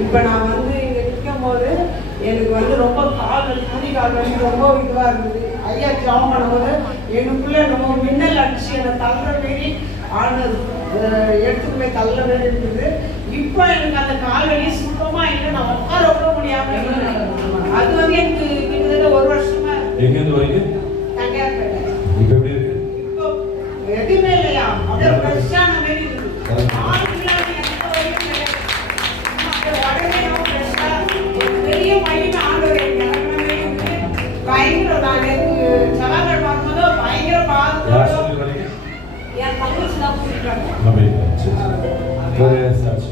இப்போ நான் வந்து இங்கே நிற்கும் போது எனக்கு வந்து ரொம்ப கால் வலி, கால் வலி ரொம்ப இதுவாக இருந்தது. ஐயா ஜாம் பண்ணும்போது எனக்குள்ளே ரொம்ப மின்னல் அடிச்சு என்னை தள்ளுற மாரி ஆனது, எடுத்துட்டு போய் தள்ளுற மாரி இருந்தது. இப்போ எனக்கு அந்த கால் வலி சுத்தமாக இல்லை, நான் உட்கார விட முடியாமல் இருந்தேன். அது வந்து எனக்கு கிட்டத்தட்ட ஒரு வருஷமா எங்கேருந்து வரீங்க? தங்கையார்பேட்டை. இப்போ எப்படி இருக்கு? இப்போ எதுவுமே இல்லையா, அப்படியே ஃப்ரெஷ்ஷான மாரி இருக்குது. பெரிய மகிமை ஆண்டவரை பயங்கர நான் செலாக்கள் பார்க்கும்போது பயங்கர யார் சொல்லி வரீங்க? என் தங்கச்சி தான் கூப்பிட்டாங்க. அப்படிங்களா? சரி. வேற ஏதாச்சும்